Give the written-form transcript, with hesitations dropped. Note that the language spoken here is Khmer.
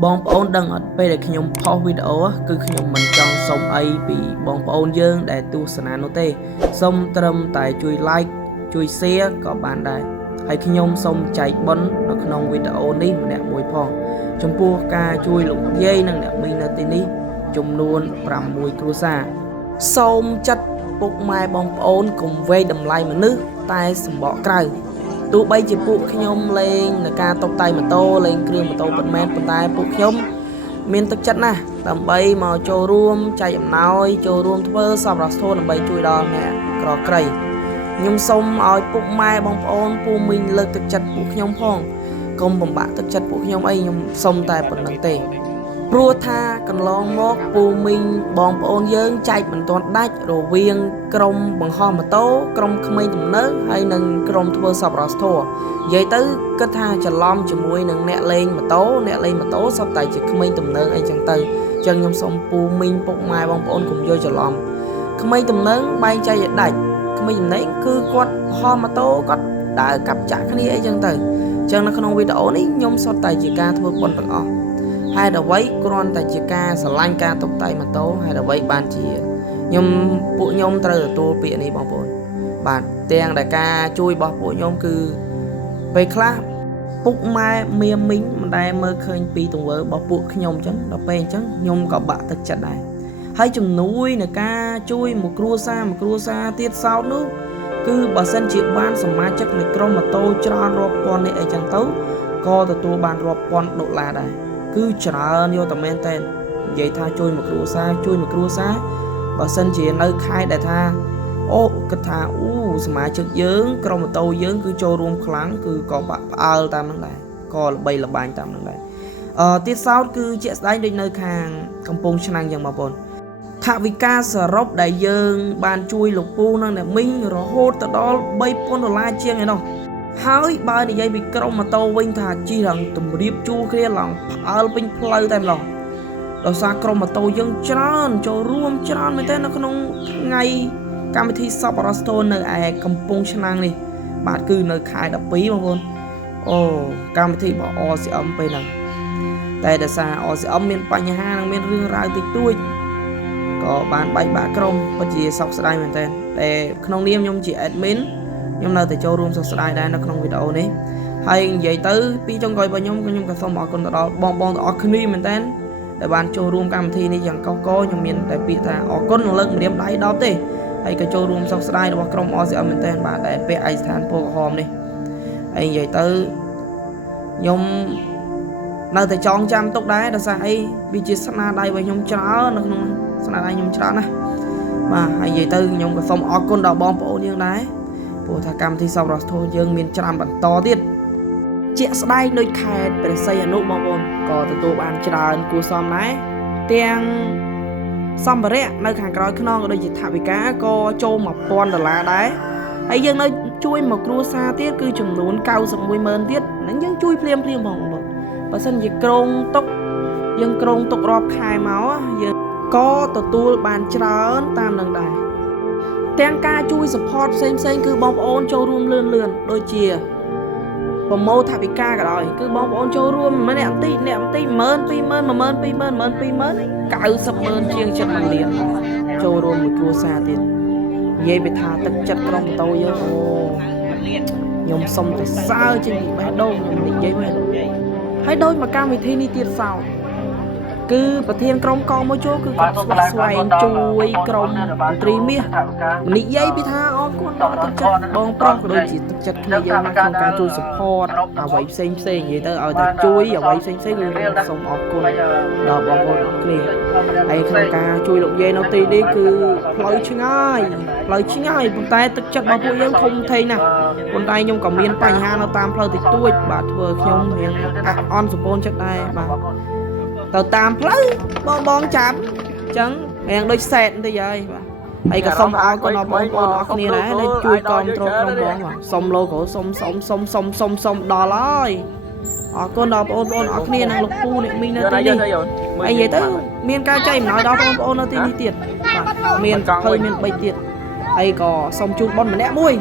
បងប្អូនដឹងអត់ពេលដែលខ្ញុំផុសវីដេអូគឺខ្ញុំមិនចង់សុំអីពីបងប្អូនយើងដែលទស្សនានោះទេសូមត្រឹមតែជួយ like ជួយ share ក៏បានដែរហើយខ្ញុំសូមចែកបុណ្យនៅក្នុងវីដេអូនេះម្នាក់មួយផងចំពោះការជួយលោកយាយនិងអ្នកមីងនៅទីនេះចំនួន6គ្រួសារសូមចាត់ពុកម៉ែបងប្អូនកុំវេយតម្លៃមនុស្សតែសម្បកក្រៅទោះបីជាពួកខ្ញុំលេងនៅការតុបតែងម៉ូតូលេងគ្រឿងម៉ូតូប៉ុន្មានប៉ុន្តែពួកខ្ញុំមានទឹកចិត្តណាស់ដើម្បីមកចូលរួមចែកអំណោយចូលរួមធ្វើសប្បុរសធម៌ដើម្បីជួយដល់អ្នកក្រក្រៃខ្ញុំសូមឲ្យពុកម៉ែបងប្អូនពូមីងលើកទឹកចិត្តពួកខ្ញុំផងកុំបំបាក់ទឹកចិត្តពួកខ្ញុំអីខ្ញុំសូមតែប៉ុណ្្នឹងទេព្រោះថាកន្លងមកពូមីងបងប្អូនយើងចែកមិនទាន់ដាច់រវាងក្រុមបង្ហោះម៉ូតូក្រុមក្មេងទំនើងហើយនិងក្រុមធ្វើសប្បុរសធម៌និយាយទៅគិតថាច្រឡំជាមួយនឹងអ្នកលេងម៉ូតូសុទ្ធតែជាក្មេងទំនើងអីចឹងទៅអញ្ចឹងខ្ញុំសូមពូមីងពុកម៉ែបងប្អូនកុំយល់ច្រឡំក្មេងទំនើងបែងចែកឲ្យដាច់ក្មេងទំនើងគឺគាត់ហោះម៉ូតូគាត់ដើរកាប់ចាក់គ្នាអីចឹងទៅអញ្ចឹងនៅក្នុងវីដេអូនេះខ្ញុំសុទ្ធតែជាការធ្វើបុណ្យទាំងអស់ហេតុអ្វីគ្រាន់តែជាការស្រឡាញ់ការតុបតែងម៉ូតូហេតុអ្វីបានជាពួកខ្ញុំត្រូវទទួលពាក្យនេះបងប្អូនបាទទាំងដែលការជួយរបស់ពួកខ្ញុំគឺពេលខ្លះពុកម៉ែមីមីងមិនដែលមើលឃើញពីទង្វើរបស់ពួកខ្ញុំអញ្ចឹងដល់ពេលអញ្ចឹងខ្ញុំក៏បាក់ទឹកចិត្តដែរហើយជំនួយនៃការជួយមួយគ្រួសារទៀតសោតនោះគឺបើសិនជាបានសមាជិកនៃក្រុមម៉ូតូច្រើនរាប់ពាន់នេះអីចឹងទៅក៏ទទួលបានរាប់ពាន់ដុល្លារដែរគឺច្រើនយកតែមែនតែនិយាយថាជួយមួយគ្រួសារបើសិនជានៅខែដែលថាអូគិតថាសមាជិកយើងក្រុមម៉ូតូយើងគឺចូលរួមខ្លាំងគឺក៏បាក់ផ្អើលតាមនឹងដែរក៏ល្បីល្បាញតាមនឹងដែរទៀតសោតគឺជាក់ស្ដែងដូចនៅខាងកំពង់ឆ្នាំងយ៉ាងបងប្អូនថវិកាសរុបដែលយើងបានជួយលោកពូនិងអ្នកមីងរហូតទៅដល់$3,000ជាងឯណោះហើយបើនិយាយពីក្រុមម៉ូតូវិញថាជិះឡើងទម្រាបជួរគ្នាឡើងផ្អើលពេញផ្លូវតែម្ដងដោយសារក្រុមម៉ូតូយើងច្រើនចូលរួមច្រើនមែនទែននៅក្នុងថ្ងៃកម្មវិធីសប្បុរសធម៌នៅឯកំពង់ឆ្នាំងនេះបាទគឺនៅខែ12បងប្អូនកម្មវិធីរបស់ RCM ពេលហ្នឹងតែដោយសារ RCM មានបញ្ហានិងមានរឿងរ៉ាវតិចតួចក៏បានបែកបាក់ក្រុមពិតជាសោកស្ដាយមែនទែនតែក្នុងនាមខ្ញុំជា admin ខ្ញុំនៅតែចូលរួមសោកស្ដាយដែរនៅក្នុងវីដេអូនេះហើយនិយាយទៅពីចុងក្រោយរបស់ខ្ញុំក៏សូមអរគុណទៅដល់បងទាំងអស់គ្នាមែនទែនដែលបានចូលរួមកម្មវិធីនេះយ៉ាងកុសកខ្ញុំមានតែពាក្យថាអរគុណនិងលើកម្រាមដៃដល់ទេហើយក៏ចូលរួមសោកស្ដាយរបស់ក្រុម RCM មែនទែនបាទដែលពាក់ឯកស្ថានពណ៌ក្រហមនេះហើយនិយាយទៅខ្ញុំនៅតែចងចាំទុកដែរដោយសារអីវាជាស្នាដៃរបស់ខ្ញុំច្រើននៅក្នុងស្នាដៃខ្ញុំច្រើនណាស់បាទហើយនិយាយទៅខ្ញុំក៏សូមអរគុណដល់បងប្អូនយើងដែរព្រោះថាកម្មវិធីសប្បុរសធម៌យើងមានច្រើនបន្តទៀតជាក់ស្ដែងដូចខេត្តព្រះសីហនុបងប្អូនក៏ទទួលបានច្រើនគួរសមដែរទាំងសម្ភារៈនៅខាងក្រោយខ្នងក៏ដូចជាថវិកាក៏ចូល$1,000ដែរហើយយើងនៅជួយមកគ្រួសារទៀតគឺចំនួន910000ទៀតហ្នឹងយើងជួយភ្លាមបងប្អូនបើសិនជាក្រុងទុកយើងក្រុងទុករាប់ខែមកយើងក៏ទទួលបានច្រើនតាមនឹងដែរទាំងការជួយ support ផ្សេងគឺបងប្អូនចូលរួមលឿនដូចជាប្រម៉ូថវិកាក៏ដោយគឺបងប្អូនចូលរួមម្នាក់បន្តិច120,000 ជាង700,000ជាងចូលរួមមួយគ្រួសារទៀតនិយាយពីថាទឹកចិត្តក្រុមម៉ូតូយើងខ្ញុំសុំទៅសើចេញពីបេះដូងខ្ញុំនិយាយមែនហើយដូចមកកម្មវិធីនេះទៀតសោតគឺប្រធានក្រុមកងមួយជួរគឺគាត់ស្វែងជួយក្រុមមន្ត្រីមាសនិយាយពីថាអរគុណដល់ទឹកចិត្តបងប្រុសក៏ដូចជាទឹកចិត្តគ្នាយើងក្នុងការជួយ support អ្វីផ្សេងនិយាយទៅឲ្យតែជួយអ្វីផ្សេងគឺខ្ញុំសូមអរគុណដល់បងប្អូនអរគ្នាហើយក្នុងការជួយលោកយាយនៅទីនេះគឺផ្លូវឆ្ងាយប៉ុន្តែទឹកចិត្តរបស់ពួកយើងធំធេងណាស់ប៉ុន្តែខ្ញុំក៏មានបញ្ហានៅតាមផ្លូវតិចតួចបាទធ្វើខ្ញុំរៀងអន់សម្ពូនចិត្តដែរបាទទៅតាមផ្លូវបងចាំអញ្ចឹងរៀងដូចសែតបន្តិចហើយបាទហើយក៏សូមអរគុណដល់បងប្អូនអរគ្នាដែរដែលជួយគ្រប់គ្រងក្រុមបងបាទសុំ logo សុំដល់ហើយអរគុណដល់បងប្អូនអរគ្នានិងលោកពូអ្នកមីងនៅទីនេះហើយនិយាយទៅមានការចែកអំណោយដល់បងប្អូននៅទីនេះទៀតបាទមាន20មាន3ទៀតហើយក៏សូមជូនប៉ុនម្នាក់មួយ